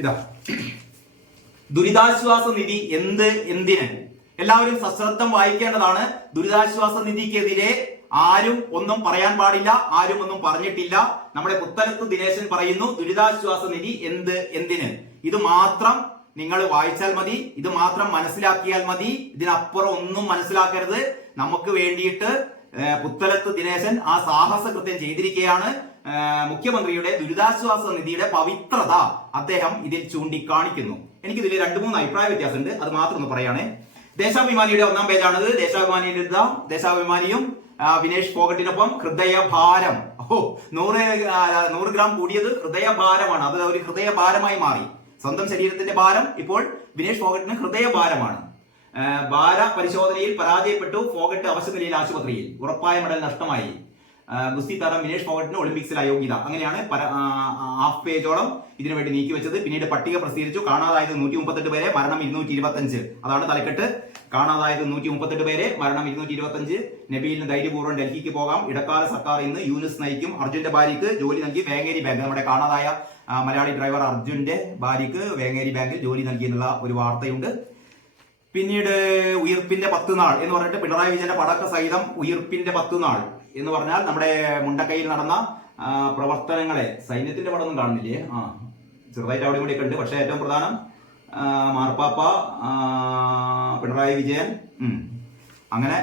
ഇതാ ദുരിതാശ്വാസ നിധി എന്തിന് എല്ലാവരും സശ്രദ്ധം വായിക്കേണ്ടതാണ്. ദുരിതാശ്വാസ നിധിക്കെതിരെ ആരും ഒന്നും പറയാൻ പാടില്ല, ആരും ഒന്നും പറഞ്ഞിട്ടില്ല. നമ്മുടെ പുത്തലത്ത് ദിനേശൻ പറയുന്നു ദുരിതാശ്വാസ നിധി എന്തിന്. ഇത് മാത്രം നിങ്ങൾ വായിച്ചാൽ മതി, ഇത് മാത്രം മനസ്സിലാക്കിയാൽ മതി. ഇതിനപ്പുറം ഒന്നും മനസ്സിലാക്കരുത്. നമുക്ക് വേണ്ടിയിട്ട് പുത്തലത്ത് ദിനേശൻ ആ സാഹസ കൃത്യം ചെയ്തിരിക്കുകയാണ്. മുഖ്യമന്ത്രിയുടെ ദുരിതാശ്വാസ നിധിയുടെ പവിത്രത അദ്ദേഹം ഇതിൽ ചൂണ്ടിക്കാണിക്കുന്നു. എനിക്കിതിൽ 2-3 അഭിപ്രായ വ്യത്യാസമുണ്ട്, അത് മാത്രം ഒന്ന് പറയുകയാണേ. ദേശാഭിമാനിയുടെ 1-ാം പേജാണിത്. ദേശാഭിമാനിയും വിനേഷ് ഫോഗട്ടിനൊപ്പം ഹൃദയഭാരം. 100 ഗ്രാം കൂടിയത് ഹൃദയഭാരമാണ്. അത് ഒരു ഹൃദയഭാരമായി മാറി. സ്വന്തം ശരീരത്തിന്റെ ഭാരം ഇപ്പോൾ വിനേഷ് ഫോഗട്ടിന് ഹൃദയഭാരമാണ്. ഭാര പരിശോധനയിൽ പരാജയപ്പെട്ടു. ഫോഗട്ട് അവശനിലയിൽ ആശുപത്രിയിൽ. ഉറപ്പായ മെഡൽ നഷ്ടമായി. ഗുസ്തി താരം വിനേഷ് ഫോഗട്ടിന് ഒളിമ്പിക്സിൽ അയോഗ്യത. അങ്ങനെയാണ് ഹാഫ് പേജോളം ഇതിനുവേണ്ടി നീക്കിവെച്ചത്. പിന്നീട് പട്ടിക പ്രസിദ്ധീകരിച്ചു. കാണാതായത് 138 പേരെ, മരണം 225. അതാണ് തലക്കെട്ട്. കാണാതായത് 138 പേരെ, മരണം 225. നബീലിന് ധൈര്യപൂർവ്വം ഡൽഹിക്ക് പോകാം. ഇടക്കാല സർക്കാർ ഇന്ന് യൂനിസ് നയിക്കും. അർജുന്റെ ഭാര്യയ്ക്ക് ജോലി നൽകി വേങ്ങേരി ബാങ്ക്. നമ്മുടെ കാണാതായ മലയാളി ഡ്രൈവർ അർജുന്റെ ഭാര്യയ്ക്ക് വേങ്ങേരി ബാങ്കിൽ ജോലി നൽകി എന്നുള്ള ഒരു വാർത്തയുണ്ട്. പിന്നീട് ഉയിർപ്പിന്റെ 10 നാൾ എന്ന് പറഞ്ഞിട്ട് പിണറായി വിജയന്റെ പടക്ക സഹിതം ഉയിർപ്പിന്റെ 10 നാൾ എന്ന് പറഞ്ഞാൽ നമ്മുടെ മുണ്ടക്കയിൽ നടന്ന പ്രവർത്തനങ്ങളെ, സൈന്യത്തിന്റെ പടമൊന്നും കാണുന്നില്ലേ, ചെറുതായിട്ട് അവിടെ കൂടി ഒക്കെ ഉണ്ട്. പക്ഷെ ഏറ്റവും പ്രധാനം മാർപ്പാപ്പ, പിണറായി വിജയൻ, അങ്ങനെ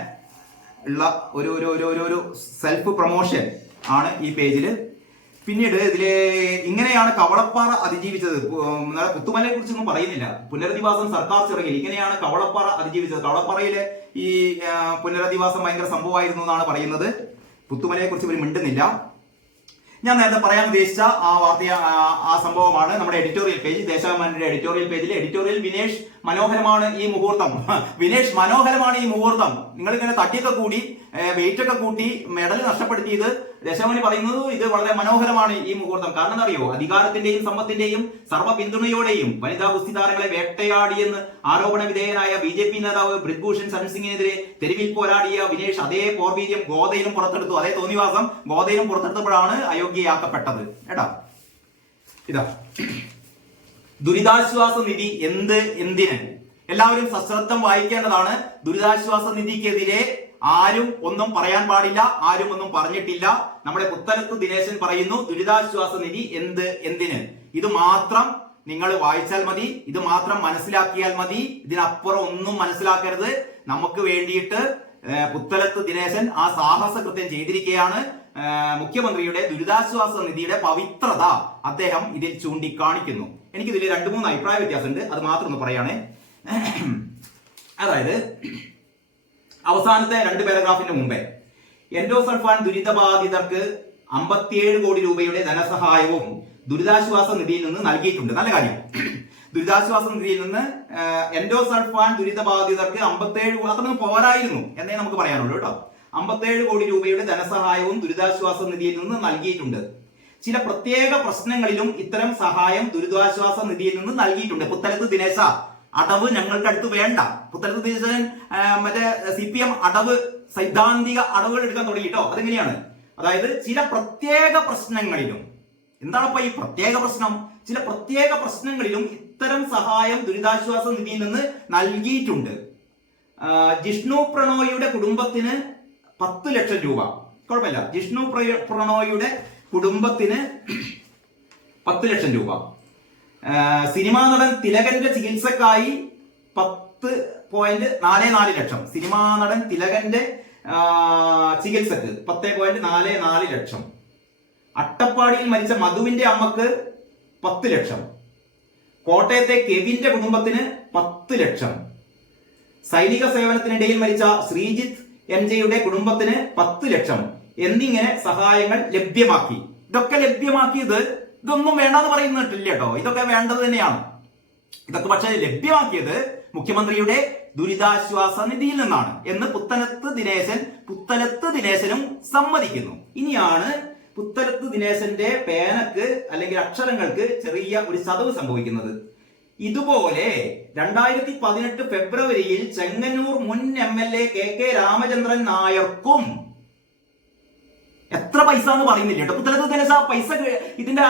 ഉള്ള ഒരു സെൽഫ് പ്രൊമോഷൻ ആണ് ഈ പേജില്. പിന്നീട് ഇതില് ഇങ്ങനെയാണ് കവളപ്പാറ അതിജീവിച്ചത്. പുത്തുമലയെ കുറിച്ചൊന്നും പറയുന്നില്ല. പുനരധിവാസം സർക്കാർ ചിറകിൽ. ഇങ്ങനെയാണ് കവളപ്പാറ അതിജീവിച്ചത്. കവളപ്പാറയിലെ ഈ പുനരധിവാസം ഭയങ്കര സംഭവമായിരുന്നു എന്നാണ് പറയുന്നത്. പുത്തുമലയെ കുറിച്ച് ഇവർ മിണ്ടുന്നില്ല. ഞാൻ നേരത്തെ പറയാൻ ഉദ്ദേശിച്ച ആ വാർത്ത, ആ സംഭവമാണ് നമ്മുടെ എഡിറ്റോറിയൽ പേജ്. ദേശാഭിമാനിയുടെ എഡിറ്റോറിയൽ പേജിൽ എഡിറ്റോറിയൽ വിനേഷ് മനോഹരമാണ് ഈ മുഹൂർത്തം. വിനേഷ് മനോഹരമാണ് ഈ മുഹൂർത്തം. നിങ്ങളിങ്ങനെ തട്ടിയൊക്കെ കൂടി വെയിറ്റ് ഒക്കെ കൂട്ടി മെഡൽ നഷ്ടപ്പെടുത്തിയത് ദേശാഭിമാനി പറയുന്നത് ഇത് വളരെ മനോഹരമാണ് ഈ മുഹൂർത്തം. കാരണം എന്താ അറിയോ, അധികാരത്തിന്റെയും സമ്പത്തിന്റെയും സർവ്വ പിന്തുണയോടെയും വനിതാ ഗുസ്തി താരങ്ങളെ വേട്ടയാടിയെന്ന് ആരോപണ വിധേയനായ BJP നേതാവ് ബ്രിജ്ഭൂഷൺ ശരൺ സിംഗിനെതിരെ തെരുവിൽ പോരാടിയ വിനേഷ് അതേ പോർവീര്യം ഗോദയിലും പുറത്തെടുത്തു. അതേ തോന്നിവാസം ഗോദയിലും പുറത്തെടുത്തപ്പോഴാണ് അയോഗ്യയാക്കപ്പെട്ടത്. കേട്ടോ, ഇതാ ദുരിതാശ്വാസ നിധി എന്തിന് എല്ലാവരും സശ്രദ്ധം വായിക്കേണ്ടതാണ്. ദുരിതാശ്വാസ നിധിക്കെതിരെ ആരും ഒന്നും പറയാൻ പാടില്ല, ആരും ഒന്നും പറഞ്ഞിട്ടില്ല. നമ്മുടെ പുത്തലത്ത് ദിനേശൻ പറയുന്നു ദുരിതാശ്വാസ നിധി എന്തിന്. ഇത് മാത്രം നിങ്ങൾ വായിച്ചാൽ മതി, ഇത് മാത്രം മനസ്സിലാക്കിയാൽ മതി. ഇതിനപ്പുറം ഒന്നും മനസ്സിലാക്കരുത്. നമുക്ക് വേണ്ടിയിട്ട് പുത്തലത്ത് ദിനേശൻ ആ സാഹസ കൃത്യം ചെയ്തിരിക്കുകയാണ്. മുഖ്യമന്ത്രിയുടെ ദുരിതാശ്വാസ നിധിയുടെ പവിത്രത അദ്ദേഹം ഇതിൽ ചൂണ്ടിക്കാണിക്കുന്നു. എനിക്കിതിൽ 2-3 അഭിപ്രായ വ്യത്യാസമുണ്ട്, അത് മാത്രം ഒന്ന് പറയുകയാണേ. അതായത് അവസാനത്തെ 2 പാരഗ്രാഫിന്റെ മുമ്പേ എൻഡോസൾഫാൻ ദുരിതബാധിതർക്ക് 57 കോടി രൂപയുടെ ധനസഹായവും ദുരിതാശ്വാസ നിധിയിൽ നിന്ന് നൽകിയിട്ടുണ്ട്. നല്ല കാര്യം. ദുരിതാശ്വാസ നിധിയിൽ നിന്ന് എൻഡോസൾഫാൻ ദുരിതബാധിതർക്ക് 57 അത്രയൊന്നും പോരായിരുന്നു എന്നേ നമുക്ക് പറയാനുള്ളൂ കേട്ടോ. 57 കോടി രൂപയുടെ ധനസഹായവും ദുരിതാശ്വാസ നിധിയിൽ നിന്ന് നൽകിയിട്ടുണ്ട്. ചില പ്രത്യേക പ്രശ്നങ്ങളിലും ഇത്തരം സഹായം ദുരിതാശ്വാസ നിധിയിൽ നിന്ന് നൽകിയിട്ടുണ്ട്. പുത്തലത്ത് ദിനേശ, അടവ് ഞങ്ങൾക്ക് അടുത്ത് വേണ്ട. പുത്തലത്ത് ദിനേശൻ മറ്റേ CPM അടവ്, സൈദ്ധാന്തിക അടവുകൾ എടുക്കാൻ തുടങ്ങിട്ടോ. അതെങ്ങനെയാണ്? അതായത് ചില പ്രത്യേക പ്രശ്നങ്ങളിലും, എന്താണപ്പോ ഈ പ്രത്യേക പ്രശ്നം? ചില പ്രത്യേക പ്രശ്നങ്ങളിലും ഇത്തരം സഹായം ദുരിതാശ്വാസ നിധിയിൽ നിന്ന് നൽകിയിട്ടുണ്ട്. ജിഷ്ണു പ്രണോയിയുടെ കുടുംബത്തിന് 10 ലക്ഷം രൂപ. കുഴപ്പമില്ല. ജിഷ്ണു പ്രണോയിയുടെ കുടുംബത്തിന് 10 ലക്ഷം രൂപ. സിനിമാ നടൻ തിലകന്റെ ചികിത്സക്കായി 10.44 ലക്ഷം. സിനിമാ നടൻ തിലകന്റെ ചികിത്സക്ക് 10.44 ലക്ഷം. അട്ടപ്പാടിയിൽ മരിച്ച മധുവിന്റെ അമ്മക്ക് 10 ലക്ഷം. കോട്ടയത്തെ കെവിന്റെ കുടുംബത്തിന് 10 ലക്ഷം. സൈനിക സേവനത്തിനിടയിൽ മരിച്ച ശ്രീജിത്ത് MJയുടെ കുടുംബത്തിന് 10 ലക്ഷം എന്നിങ്ങനെ സഹായങ്ങൾ ലഭ്യമാക്കി. ഇതൊക്കെ ലഭ്യമാക്കിയത് ഇതൊന്നും വേണ്ടെന്ന് പറയുന്നിട്ടില്ല കേട്ടോ. ഇതൊക്കെ വേണ്ടത് തന്നെയാണ്. ഇതൊക്കെ പക്ഷേ ലഭ്യമാക്കിയത് മുഖ്യമന്ത്രിയുടെ ദുരിതാശ്വാസ നിധിയിൽ നിന്നാണ് എന്ന് പുത്തലത്ത് ദിനേശനും സമ്മതിക്കുന്നു. ഇനിയാണ് പുത്തലത്ത് ദിനേശന്റെ പേനക്ക് അല്ലെങ്കിൽ അക്ഷരങ്ങൾക്ക് ചെറിയ ഒരു ചതവ് സംഭവിക്കുന്നത്. ഇതുപോലെ 2018 ഫെബ്രുവരിയിൽ ചെങ്ങന്നൂർ മുൻ MLA KK രാമചന്ദ്രൻ നായർക്കും എത്ര പൈസ എന്ന് പറയുന്നില്ല കേട്ടോ. പുത്തലത്ത് ദിനേശ് ആ പൈസ ഇതിന്റെ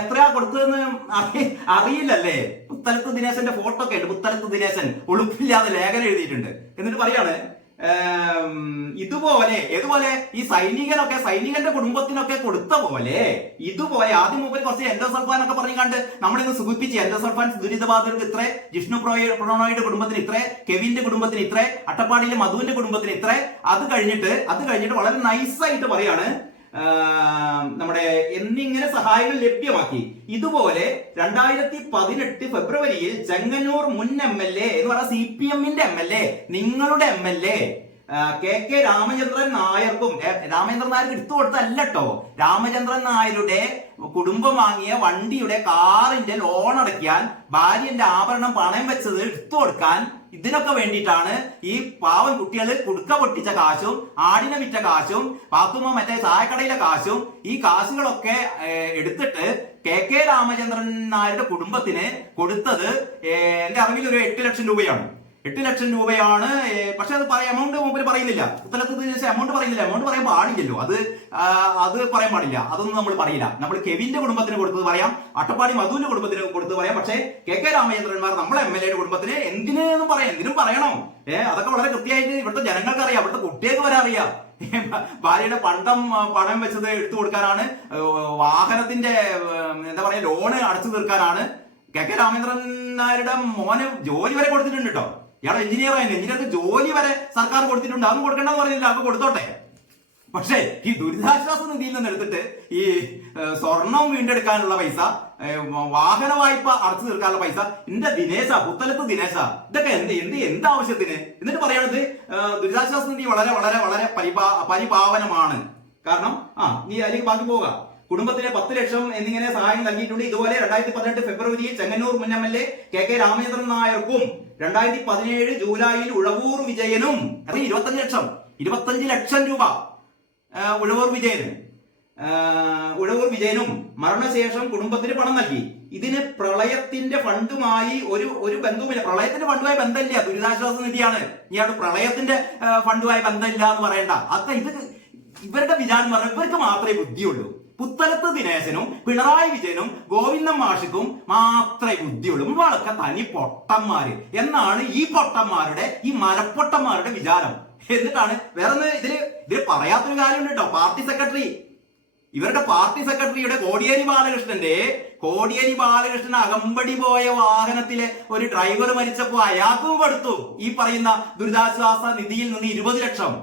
എത്രയാ കൊടുത്തതെന്ന് അറിയില്ലല്ലേ. പുത്തലത്ത് ദിനേശന്റെ ഫോട്ടോ ഒക്കെ ഉണ്ട്. പുത്തലത്ത് ദിനേശൻ ഉളുപ്പില്ലാതെ ലേഖനം എഴുതിയിട്ടുണ്ട്. എന്നിട്ട് പറയാണ് ഇതുപോലെ ഈ സൈനികന്റെ കുടുംബത്തിനൊക്കെ കൊടുത്ത പോലെ ഇതുപോലെ ആദ്യം മുമ്പിൽ കുറച്ച് എൻഡോസൾഫാൻ ഒക്കെ പറഞ്ഞു കണ്ട് നമ്മളിന്ന് സുഖിപ്പിച്ച് എൻഡോസൾഫാൻ ദുരിതബാധിതർക്ക് ഇത്ര, ജിഷ്ണു പ്രണോയുടെ കുടുംബത്തിന് ഇത്ര, കെവിന്റെ കുടുംബത്തിന് ഇത്ര, അട്ടപ്പാടിയിലെ മധുവിന്റെ കുടുംബത്തിന് ഇത്ര. അത് കഴിഞ്ഞിട്ട് വളരെ നൈസായിട്ട് പറയാണ് നമ്മുടെ എന്നിങ്ങനെ സഹായങ്ങൾ ലഭ്യമാക്കി. ഇതുപോലെ 2018 ഫെബ്രുവരിയിൽ ചെങ്ങന്നൂർ മുൻ MLA എന്ന് പറഞ്ഞ CPM-ന്റെ MLA, നിങ്ങളുടെ MLA KK രാമചന്ദ്രൻ നായർക്കും, രാമചന്ദ്രൻ നായർക്ക് എടുത്തു കൊടുത്തല്ല കേട്ടോ, രാമചന്ദ്രൻ നായരുടെ കുടുംബം വാങ്ങിയ വണ്ടിയുടെ കാറിന്റെ ലോൺ അടയ്ക്കാൻ, ഭാര്യന്റെ ആഭരണം പണയം വെച്ചത് എടുത്തു കൊടുക്കാൻ, ഇതിനൊക്കെ വേണ്ടിയിട്ടാണ് ഈ പാവം കുട്ടികള് കുടുക്ക പൊട്ടിച്ച കാശും ആടിനെ വിറ്റ കാശും പാത്തുമ്മ മറ്റേ ചായക്കടയിലെ കാശും ഈ കാശുകളൊക്കെ എടുത്തിട്ട് KK രാമചന്ദ്രൻ നായരുടെ കുടുംബത്തിന് കൊടുത്തത് എന്റെ അറിവിൽ ഒരു 8 ലക്ഷം രൂപയാണ്. 8 ലക്ഷം രൂപയാണ്. പക്ഷെ അത് എമൗണ്ട് മുമ്പിൽ പറയുന്നില്ല. പുത്തലത്ത് എമൗണ്ട് പറയുന്നില്ല. എമൗണ്ട് പറയാൻ പാടില്ലല്ലോ. അത് പറയാൻ പാടില്ല. അതൊന്നും നമ്മൾ പറയില്ല. നമ്മൾ കെവിന്റെ കുടുംബത്തിന് കൊടുത്തത് പറയാം, അട്ടപ്പാടി മധുവിന്റെ കുടുംബത്തിന് കൊടുത്തത് പറയാം. പക്ഷേ KK രാമചന്ദ്രന്മാർ നമ്മളെ MLA കുടുംബത്തിന് എന്തിനും പറയണം. അതൊക്കെ വളരെ കൃത്യമായിട്ട് ഇവിടുത്തെ ജനങ്ങൾക്ക് അറിയാം, ഇവിടുത്തെ കുട്ടികൾക്ക് വരെ അറിയാം. ഭാര്യയുടെ പണം വെച്ചത് എടുത്തു കൊടുക്കാനാണ്, വാഹനത്തിന്റെ എന്താ പറയാ ലോണ് അടച്ചു തീർക്കാനാണ്. KK രാമചന്ദ്രൻ നായരുടെ മോന് ജോലി വരെ കൊടുത്തിട്ടുണ്ട് കേട്ടോ. ഇയാൾ എഞ്ചിനീയർക്ക് ജോലി വരെ സർക്കാർ കൊടുത്തിട്ടുണ്ട്. അതൊന്നും കൊടുക്കേണ്ടെന്ന് പറഞ്ഞില്ല, അത് കൊടുത്തോട്ടെ. പക്ഷേ ഈ ദുരിതാശ്വാസ നിധിയിൽ നിന്ന് എടുത്തിട്ട് ഈ സ്വർണം വീണ്ടെടുക്കാനുള്ള പൈസ, വാഹന വായ്പ അടച്ചു തീർക്കാനുള്ള പൈസ, എന്റെ പുത്തലത്ത് ദിനേശ, ഇതൊക്കെ എന്താവശ്യത്തിന്? എന്നിട്ട് പറയണത് ദുരിതാശ്വാസ നിധി വളരെ വളരെ വളരെ പരിപാവനമാണ്. കാരണം നീ അതിലേക്ക് ബാക്കി പോകാം. കുടുംബത്തിന് 10 ലക്ഷം എന്നിങ്ങനെ സഹായം നൽകിയിട്ടുണ്ട്. ഇതുപോലെ 2018 ഫെബ്രുവരിയിൽ ചെങ്ങന്നൂർ മുൻ MLA KK രാമചന്ദ്രൻ നായർക്കും 2017 ജൂലൈയിൽ ഉഴവൂർ വിജയനും 25 ലക്ഷം രൂപ ഉഴവൂർ വിജയനും മരണശേഷം കുടുംബത്തിന് പണം നൽകി. ഇതിന് പ്രളയത്തിന്റെ ഫണ്ടുമായി ഒരു ബന്ധവുമില്ല. പ്രളയത്തിന്റെ ഫണ്ടുമായി ബന്ധമില്ല, ദുരിതാശ്വാസ നിധിയാണ്. ഇയാൾ പ്രളയത്തിന്റെ ഫണ്ടുമായി ബന്ധമില്ല എന്ന് പറയണ്ട. ഇവരുടെ വിചാരം പറഞ്ഞാൽ ഇവർക്ക് മാത്രമേ ബുദ്ധിയുള്ളൂ. പുത്തലത്ത് ദിനേശനും പിണറായി വിജയനും ഗോവിന്ദൻ മാഷിക്കും മാത്രമേ ബുദ്ധിയുള്ളൂ. നമ്മളൊക്കെ തനി പൊട്ടന്മാര് എന്നാണ് ഈ മരപ്പൊട്ടന്മാരുടെ വിചാരം. എന്നിട്ടാണ് വേറെ ഇതില് പറയാത്തൊരു കാര്യമുണ്ട് കേട്ടോ. ഇവരുടെ പാർട്ടി സെക്രട്ടറിയുടെ കോടിയേരി ബാലകൃഷ്ണൻ അകമ്പടി പോയ വാഹനത്തിലെ ഒരു ഡ്രൈവർ മരിച്ചപ്പോ അയാൾക്കും കൊടുത്തു ഈ പറയുന്ന ദുരിതാശ്വാസ നിധിയിൽ നിന്ന് 20 ലക്ഷം.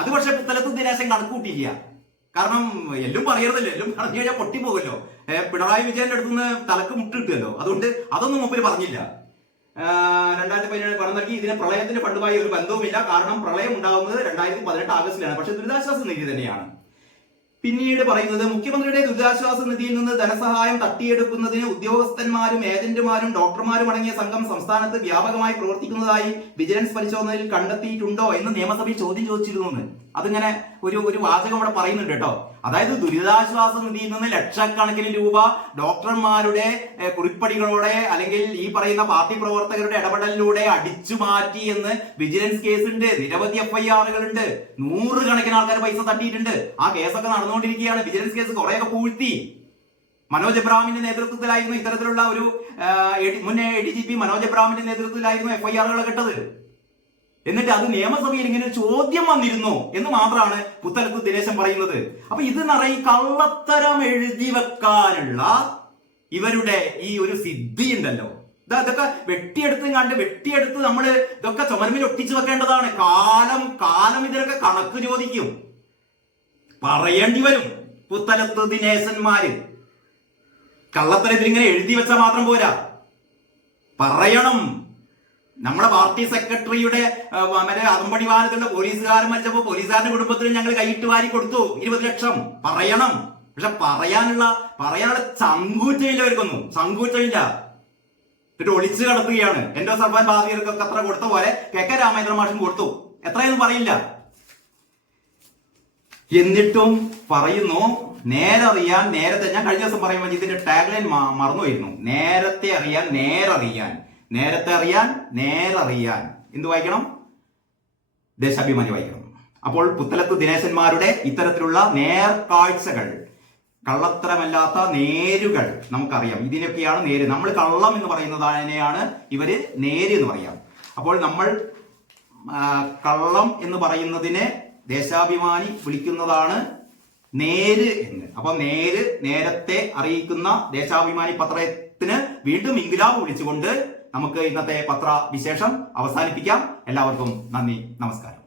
അത് പക്ഷെ പുത്തലത്ത് ദിനേശൻ കണക്കൂട്ടിയില്ല. കാരണം എല്ലാം പറയരുതല്ലോ, എല്ലാം പറഞ്ഞു കഴിഞ്ഞാൽ പൊട്ടിപ്പോകല്ലോ. പിണറായി വിജയന്റെ അടുത്തുനിന്ന് തലക്ക് മുട്ടിട്ടുമല്ലോ. അതുകൊണ്ട് അതൊന്നും മുമ്പിൽ പറഞ്ഞില്ല. 2017 പണം നൽകി. ഇതിന് പ്രളയത്തിന്റെ ഫണ്ടുമായി ഒരു ബന്ധവുമില്ല. കാരണം പ്രളയം ഉണ്ടാകുന്നത് 2018 ആഗസ്റ്റിലാണ്. പക്ഷെ ദുരിതാശ്വാസ നിധി തന്നെയാണ്. പിന്നീട് പറയുന്നത് മുഖ്യമന്ത്രിയുടെ ദുരിതാശ്വാസ നിധിയിൽ നിന്ന് ധനസഹായം തട്ടിയെടുക്കുന്നതിന് ഉദ്യോഗസ്ഥന്മാരും ഏജന്റുമാരും ഡോക്ടർമാരും അടങ്ങിയ സംഘം സംസ്ഥാനത്ത് വ്യാപകമായി പ്രവർത്തിക്കുന്നതായി വിജിലൻസ് പരിശോധനയിൽ കണ്ടെത്തിയിട്ടുണ്ടോ എന്ന് നിയമസഭയിൽ ചോദ്യം ചോദിച്ചിരുന്നു. അതിങ്ങനെ ഒരു വാചകം ഇവിടെ പറയുന്നുണ്ട് കേട്ടോ. അതായത് ദുരിതാശ്വാസ നിധിയിൽ നിന്ന് ലക്ഷക്കണക്കിന് രൂപ ഡോക്ടർമാരുടെ കുറിപ്പടികളോടെ അല്ലെങ്കിൽ ഈ പറയുന്ന പാർട്ടി പ്രവർത്തകരുടെ ഇടപെടലിലൂടെ അടിച്ചു മാറ്റി എന്ന് വിജിലൻസ് കേസുണ്ട്. നിരവധി FIR ഉണ്ട്. 100 കണക്കിന് ആൾക്കാർ പൈസ തട്ടിയിട്ടുണ്ട്. ആ കേസൊക്കെ നടന്നുകൊണ്ടിരിക്കുകയാണ്. വിജിലൻസ് കേസ് കുറെയൊക്കെ പൂഴ്ത്തി. മനോജ് എബ്രാഹിമിന്റെ നേതൃത്വത്തിലായിരുന്നു ഇത്തരത്തിലുള്ള ഒരു മുൻ ADGP മനോജ് എബ്രാഹിമിന്റെ നേതൃത്വത്തിലായിരുന്നു FIR ഇട്ടത്. എന്നിട്ട് അത് നിയമസഭയിൽ ഇങ്ങനെ ചോദ്യം വന്നിരുന്നു എന്ന് മാത്രമാണ് പുത്തലത്ത് ദിനേശൻ പറയുന്നത്. അപ്പൊ ഇത് നിറയെ കള്ളത്തരം എഴുതി വെക്കാനുള്ള ഇവരുടെ ഈ ഒരു സിദ്ധി ഉണ്ടല്ലോ. ഇതൊക്കെ വെട്ടിയെടുത്ത് നമ്മള് ഇതൊക്കെ ചുമരുമിൽ ഒട്ടിച്ചു വെക്കേണ്ടതാണ്. കാലം ഇതിനൊക്കെ കണക്ക് ചോദിക്കും, പറയേണ്ടി വരും. പുത്തലത്ത് ദിനേശന്മാര് കള്ളത്തരത്തിൽ ഇങ്ങനെ എഴുതി വെച്ചാൽ മാത്രം പോരാ, പറയണം. നമ്മുടെ പാർട്ടി സെക്രട്ടറിയുടെ മറ്റേ അതമ്പടി വാഹനത്തിലുള്ള പോലീസുകാരൻ മരിച്ചപ്പോ പോലീസുകാരന്റെ കുടുംബത്തിന് ഞങ്ങൾ കൈയിട്ട് വാരി കൊടുത്തു 20 ലക്ഷം. പറയണം. പക്ഷെ പറയാനുള്ള ചങ്കൂറ്റയില്ല, അവർക്കൊന്നും ചങ്കൂറ്റയില്ല. എന്നിട്ട് ഒളിച്ചു കടത്തുകയാണ്. എൻഡോ സർബാൻ ബാധികർക്കൊക്കെ അത്ര കൊടുത്ത പോലെ KK രാമചന്ദ്രൻ മാഷും കൊടുത്തു. എത്രയെന്ന് പറയില്ല. എന്നിട്ടും പറയുന്നു നേരത്തെ. ഞാൻ കഴിഞ്ഞ ദിവസം പറയുമ്പോൾ ഇതിന്റെ ടാഗ്ലൈൻ മറന്നുപോയിരുന്നു. നേരത്തെ അറിയാൻ നേരറിയാൻ. എന്ത് വായിക്കണം? ദേശാഭിമാനി വായിക്കണം. അപ്പോൾ പുത്തലത്ത് ദിനേശന്മാരുടെ ഇത്തരത്തിലുള്ള നേർക്കാഴ്ചകൾ, കള്ളത്തരമല്ലാത്ത നേരുകൾ നമുക്കറിയാം. ഇതിനൊക്കെയാണ് നേര്. നമ്മൾ കള്ളം എന്ന് പറയുന്നതിനെയാണ് ഇവര് നേര് എന്ന് പറയാം. അപ്പോൾ നമ്മൾ കള്ളം എന്ന് പറയുന്നതിനെ ദേശാഭിമാനി വിളിക്കുന്നതാണ് നേര് എന്ന്. അപ്പൊ നേര്, നേരത്തെ അറിയിക്കുന്ന ദേശാഭിമാനി പത്രത്തിന് വീണ്ടും ഇൻക്ലാബ് വിളിച്ചുകൊണ്ട് നമുക്ക് ഇന്നത്തെ പത്ര വിശേഷം അവസാനിപ്പിക്കാം. എല്ലാവർക്കും നന്ദി, നമസ്കാരം.